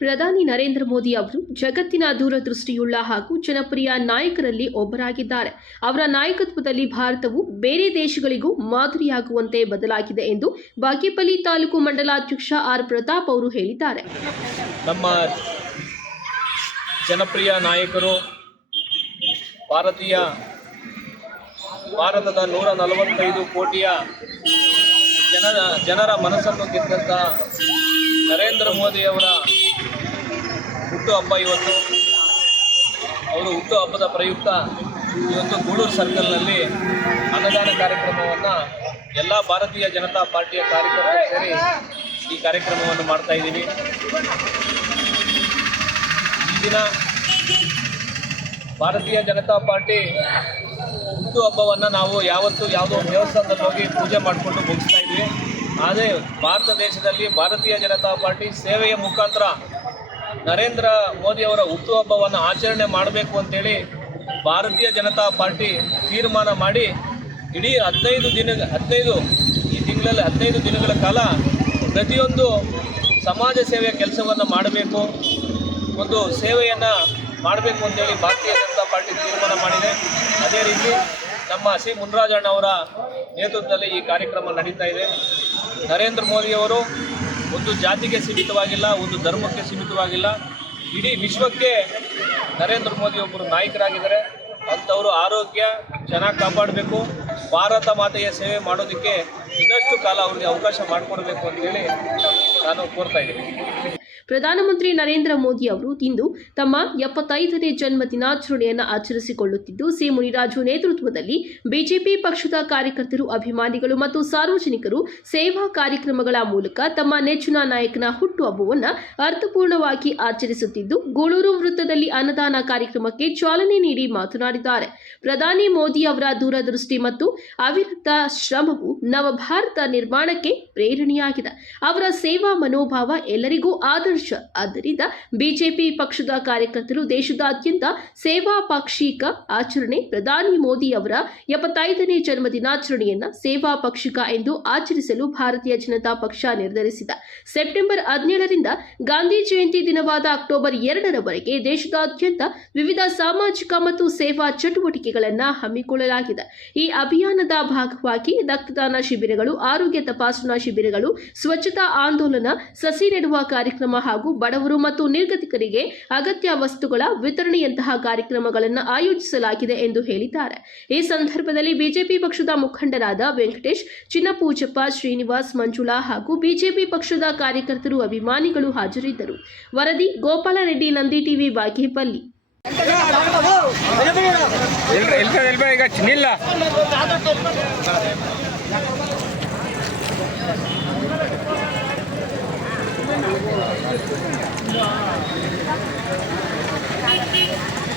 ಪ್ರಧಾನಿ ನರೇಂದ್ರ ಮೋದಿ ಅವರು ಜಗತ್ತಿನ ದೂರದೃಷ್ಟಿಯುಳ್ಳ ಹಾಗೂ ಜನಪ್ರಿಯ ನಾಯಕರಲ್ಲಿ ಒಬ್ಬರಾಗಿದ್ದಾರೆ. ಅವರ ನಾಯಕತ್ವದಲ್ಲಿ ಭಾರತವು ಬೇರೆ ದೇಶಗಳಿಗೂ ಮಾದರಿಯಾಗುವಂತೆ ಬದಲಾಗಿದೆ ಎಂದು ಬಾಗೇಪಲ್ಲಿ ತಾಲೂಕು ಮಂಡಲಾಧ್ಯಕ್ಷ ಆರ್ ಪ್ರತಾಪ್ ಅವರು ಹೇಳಿದ್ದಾರೆ. ನಮ್ಮ ಜನಪ್ರಿಯ ನಾಯಕರು ಭಾರತೀಯ ಭಾರತದ ನೂರ ನಲವತ್ತೈದು ಕೋಟಿಯ ಜನರ ಜನರ ಮನಸ್ಸನ್ನು ಗೆದ್ದಂತಹ ನರೇಂದ್ರ ಮೋದಿಯವರ ಹುಟ್ಟುಹಬ್ಬ ಇವತ್ತು. ಅವರು ಹುಟ್ಟುಹಬ್ಬದ ಪ್ರಯುಕ್ತ ಇವತ್ತು ಗೂಳೂರು ಸರ್ಕಲ್ನಲ್ಲಿ ಅನ್ನದಾನ ಕಾರ್ಯಕ್ರಮವನ್ನು ಎಲ್ಲ ಭಾರತೀಯ ಜನತಾ ಪಾರ್ಟಿಯ ಕಾರ್ಯಕರ್ತರು ಸೇರಿ ಈ ಕಾರ್ಯಕ್ರಮವನ್ನು ಮಾಡ್ತಾ ಇದ್ದೀವಿ. ಈ ದಿನ ಭಾರತೀಯ ಜನತಾ ಪಾರ್ಟಿ ಹುಟ್ಟುಹಬ್ಬವನ್ನು ನಾವು ಯಾವತ್ತೂ ಯಾವುದೋ ದೇವಸ್ಥಾನದಲ್ಲಿ ಹೋಗಿ ಪೂಜೆ ಮಾಡಿಕೊಂಡು ಮುಗಿಸ್ತಾ ಇದ್ವಿ. ಆದರೆ ಭಾರತ ದೇಶದಲ್ಲಿ ಭಾರತೀಯ ಜನತಾ ಪಾರ್ಟಿ ಸೇವೆಯ ಮುಖಾಂತರ ನರೇಂದ್ರ ಮೋದಿಯವರ ಹುಟ್ಟುಹಬ್ಬವನ್ನು ಆಚರಣೆ ಮಾಡಬೇಕು ಅಂತೇಳಿ ಭಾರತೀಯ ಜನತಾ ಪಾರ್ಟಿ ತೀರ್ಮಾನ ಮಾಡಿ ಇಡೀ ಹದಿನೈದು ದಿನ, ಹದಿನೈದು, ಈ ತಿಂಗಳಲ್ಲಿ ಹದಿನೈದು ದಿನಗಳ ಕಾಲ ಪ್ರತಿಯೊಂದು ಸಮಾಜ ಸೇವೆಯ ಕೆಲಸವನ್ನು ಮಾಡಬೇಕು. ಒಂದು ಸೇವೆಯನ್ನು ಮಾಡಬೇಕು ಅಂತೇಳಿ ಭಾರತೀಯ ಜನತಾ ಪಾರ್ಟಿ ತೀರ್ಮಾನ ಮಾಡಿದೆ. ಅದೇ ರೀತಿ ನಮ್ಮ ಸಿ. ಮುನ್ರಾಜಣ್ಣವರ ನೇತೃತ್ವದಲ್ಲಿ ಈ ಕಾರ್ಯಕ್ರಮ ನಡೀತಾ ಇದೆ. ನರೇಂದ್ರ ಮೋದಿಯವರು ಒಂದು ಜಾತಿಗೆ ಸೀಮಿತವಾಗಿಲ್ಲ, ಒಂದು ಧರ್ಮಕ್ಕೆ ಸೀಮಿತವಾಗಿಲ್ಲ. ಇಡೀ ವಿಶ್ವಕ್ಕೆ ನರೇಂದ್ರ ಮೋದಿ ಒಬ್ಬರು ನಾಯಕರಾಗಿದ್ದಾರೆ. ಅಂಥವರು ಆರೋಗ್ಯ ಚೆನ್ನಾಗಿ ಕಾಪಾಡಬೇಕು. ಭಾರತ ಮಾತೆಯ ಸೇವೆ ಮಾಡೋದಕ್ಕೆ ಇನ್ನಷ್ಟು ಕಾಲ ಅವ್ರಿಗೆ ಅವಕಾಶ ಮಾಡಿಕೊಡ್ಬೇಕು ಅಂತೇಳಿ ನಾನು ಕೋರ್ತಾ ಇದ್ದೀನಿ. ಪ್ರಧಾನಮಂತ್ರಿ ನರೇಂದ್ರ ಮೋದಿ ಅವರು ಇಂದು ತಮ್ಮ ಎಪ್ಪತ್ತೈದನೇ ಜನ್ಮ ದಿನಾಚರಣೆಯನ್ನು ಆಚರಿಸಿಕೊಳ್ಳುತ್ತಿದ್ದು ಸಿ ಮುನಿರಾಜು ನೇತೃತ್ವದಲ್ಲಿ ಬಿಜೆಪಿ ಪಕ್ಷದ ಕಾರ್ಯಕರ್ತರು, ಅಭಿಮಾನಿಗಳು ಮತ್ತು ಸಾರ್ವಜನಿಕರು ಸೇವಾ ಕಾರ್ಯಕ್ರಮಗಳ ಮೂಲಕ ತಮ್ಮ ನೆಚ್ಚಿನ ನಾಯಕನ ಹುಟ್ಟುಹಬ್ಬವನ್ನು ಅರ್ಥಪೂರ್ಣವಾಗಿ ಆಚರಿಸುತ್ತಿದ್ದು, ಗೂಳೂರು ವೃತ್ತದಲ್ಲಿ ಅನ್ನದಾನ ಕಾರ್ಯಕ್ರಮಕ್ಕೆ ಚಾಲನೆ ನೀಡಿ ಮಾತನಾಡಿದ್ದಾರೆ. ಪ್ರಧಾನಿ ಮೋದಿ ಅವರ ದೂರದೃಷ್ಟಿ ಮತ್ತು ಅವಿರತ ಶ್ರಮವು ನವಭಾರತ ನಿರ್ಮಾಣಕ್ಕೆ ಪ್ರೇರಣೆಯಾಗಿದೆ. ಅವರ ಸೇವಾ ಮನೋಭಾವ ಎಲ್ಲರಿಗೂ ಆದರ್ಶ ಆದ್ದರಿಂದ ಬಿಜೆಪಿ ಪಕ್ಷದ ಕಾರ್ಯಕರ್ತರು ದೇಶದಾದ್ಯಂತ ಸೇವಾ ಪಾಕ್ಷಿಕ ಆಚರಣೆ, ಪ್ರಧಾನಿ ಮೋದಿ ಅವರ ಎಪ್ಪತ್ತೈದನೇ ಜನ್ಮ ದಿನಾಚರಣೆಯನ್ನ ಸೇವಾ ಪಕ್ಷಿಕ ಎಂದು ಆಚರಿಸಲು ಭಾರತೀಯ ಜನತಾ ಪಕ್ಷ ನಿರ್ಧರಿಸಿದ. ಸೆಪ್ಟೆಂಬರ್ ಹದಿನೇಳರಿಂದ ಗಾಂಧಿ ಜಯಂತಿ ದಿನವಾದ ಅಕ್ಟೋಬರ್ ಎರಡರವರೆಗೆ ದೇಶದಾದ್ಯಂತ ವಿವಿಧ ಸಾಮಾಜಿಕ ಮತ್ತು ಸೇವಾ ಚಟುವಟಿಕೆಗಳನ್ನು ಹಮ್ಮಿಕೊಳ್ಳಲಾಗಿದೆ. ಈ ಅಭಿಯಾನದ ಭಾಗವಾಗಿ ರಕ್ತದಾನ ಶಿಬಿರಗಳು, ಆರೋಗ್ಯ ತಪಾಸಣಾ ಶಿಬಿರಗಳು, ಸ್ವಚ್ಛತಾ ಆಂದೋಲನ, ಸಸಿ ನೆಡುವ ಕಾರ್ಯಕ್ರಮ ಹಾಗೂ ಬಡವರು ಮತ್ತು ನಿರ್ಗತಿಕರಿಗೆ ಅಗತ್ಯ ವಸ್ತುಗಳ ವಿತರಣೆಯಂತಹ ಕಾರ್ಯಕ್ರಮಗಳನ್ನು ಆಯೋಜಿಸಲಾಗಿದೆ ಎಂದು ಹೇಳಿದ್ದಾರೆ. ಈ ಸಂದರ್ಭದಲ್ಲಿ ಬಿಜೆಪಿ ಪಕ್ಷದ ಮುಖಂಡರಾದ ವೆಂಕಟೇಶ್, ಚಿನ್ನಪೂಜಪ್ಪ, ಶ್ರೀನಿವಾಸ್, ಮಂಜುಳಾ ಹಾಗೂ ಬಿಜೆಪಿ ಪಕ್ಷದ ಕಾರ್ಯಕರ್ತರು ಅಭಿಮಾನಿಗಳು ಹಾಜರಿದ್ದರು. ವರದಿ ಗೋಪಾಲ ರೆಡ್ಡಿ, ನಂದಿ ಟಿವಿ, ಬಾಗೇಪಲ್ಲಿ.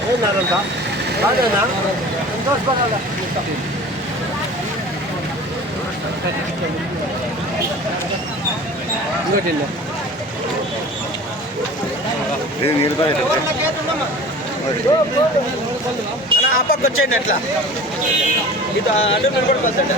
ఏందా బాగా సంతోషపడాలి ఇంకోటి ఆ పక్క వచ్చేయండి అట్లా ఇటు అడ్డు నిలబడిపోతాడు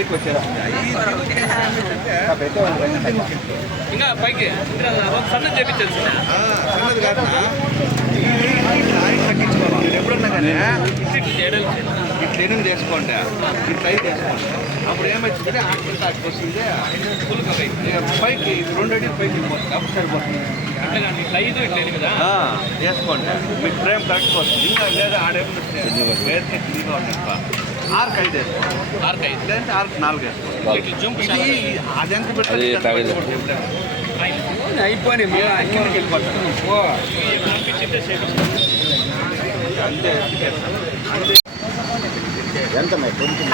పైకి వచ్చారా? ఇంకా పైకి. సన్న చేపించాల్సిందే సన్నది కాదు తగ్గించుకోవాలి. ఎప్పుడన్నా కానీ. ఇట్లా ఎనిమిది చేసుకోండి ఇట్లా ఐదు చేసుకోండి అప్పుడు ఏమవుతుందంటే ఆటలు తాకి వస్తుంది. పైకి రెండు అడిగి పైకి వెళ్ళిపోతుంది. అప్పుడు సరిపోతుంది. వేసుకోండి మీకు ఫ్రేమ్ కరెక్ట్ వస్తుంది. ఇంకా లేదా ఆడేమి వేరే తిరిగి ఆరుకు ಆರ್ಕ್ ಐದು ಆರ್ಕ್ ಆರ್ಕ್ ನಾಲ್ಕು ఇది అదంతా పెట్టాలి అయిపోయి మేము అక్కడికి వెళ్ళిపోతాం పో. అంతే ఎంత కొంచెం.